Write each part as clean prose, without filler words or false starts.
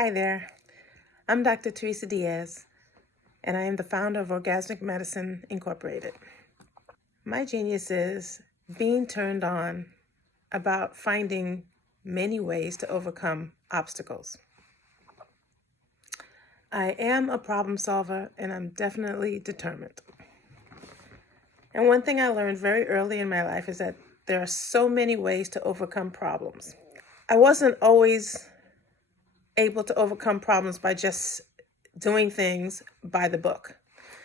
Hi there, I'm Dr. Teresa Diaz, and I am the founder of Orgasmic Medicine, Incorporated. My genius is being turned on about finding many ways to overcome obstacles. I am a problem solver, and I'm definitely determined. And one thing I learned very early in my life is that there are so many ways to overcome problems. I wasn't always able to overcome problems by just doing things by the book.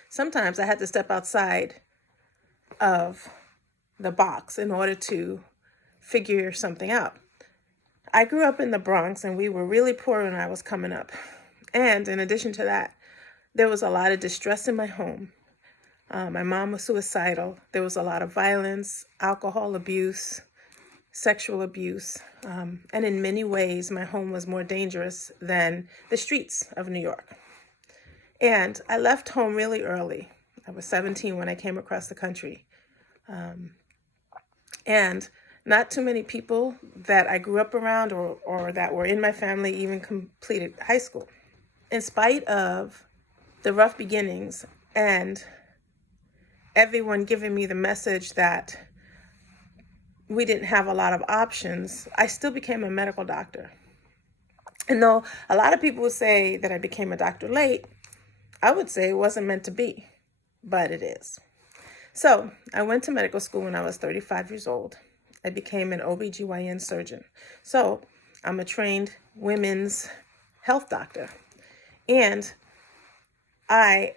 Sometimes I had to step outside of the box in order to figure something out. I grew up in the Bronx, and we were really poor when I was coming up. And in addition to that, there was a lot of distress in my home. My mom was suicidal. There was a lot of violence, alcohol abuse, sexual abuse, and in many ways, my home was more dangerous than the streets of New York. And I left home really early. I was 17 when I came across the country. And not too many people that I grew up around or that were in my family even completed high school. In spite of the rough beginnings and everyone giving me the message that we didn't have a lot of options, I still became a medical doctor. And though a lot of people would say that I became a doctor late, I would say it wasn't meant to be, but it is. So I went to medical school when I was 35 years old. I became an OB/GYN surgeon. So I'm a trained women's health doctor. And I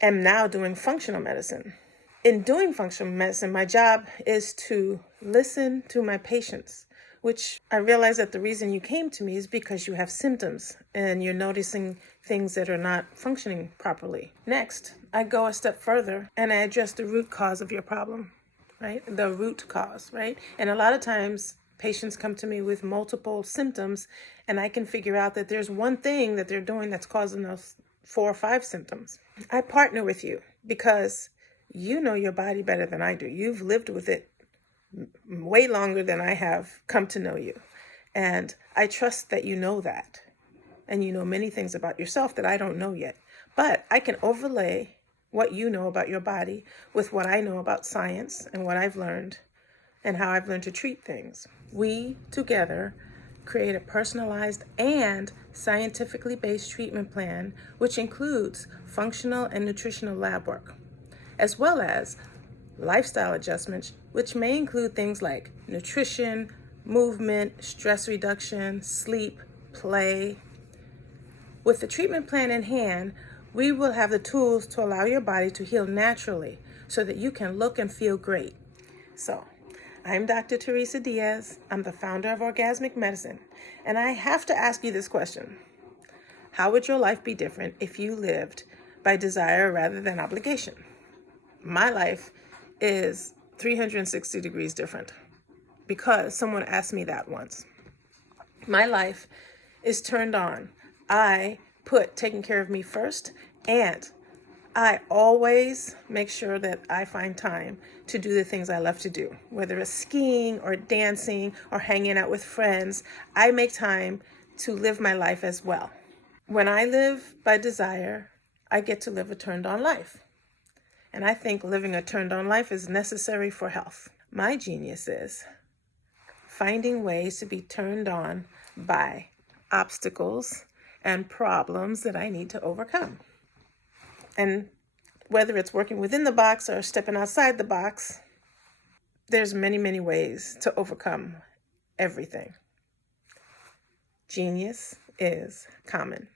am now doing functional medicine. In doing functional medicine, my job is to listen to my patients, which I realize that the reason you came to me is because you have symptoms and you're noticing things that are not functioning properly. Next, I go a step further and I address the root cause of your problem, right? The root cause, right? And a lot of times patients come to me with multiple symptoms, and I can figure out that there's one thing that they're doing that's causing those 4 or 5 symptoms. I partner with you because you know your body better than I do. You've lived with it way longer than I have come to know you. And I trust that you know that. And you know many things about yourself that I don't know yet. But I can overlay what you know about your body with what I know about science and what I've learned and how I've learned to treat things. We together create a personalized and scientifically based treatment plan, which includes functional and nutritional lab work, as well as lifestyle adjustments, which may include things like nutrition, movement, stress reduction, sleep, play. With the treatment plan in hand, we will have the tools to allow your body to heal naturally so that you can look and feel great. So, I'm Dr. Teresa Diaz. I'm the founder of Orgasmic Medicine, and I have to ask you this question. How would your life be different if you lived by desire rather than obligation? My life is 360 degrees different because someone asked me that once. My life is turned on. I put taking care of me first, and I always make sure that I find time to do the things I love to do, whether it's skiing or dancing or hanging out with friends. I make time to live my life as well. When I live by desire, I get to live a turned on life. And I think living a turned on life is necessary for health. My genius is finding ways to be turned on by obstacles and problems that I need to overcome. And whether it's working within the box or stepping outside the box, there's many, many ways to overcome everything. Genius is common.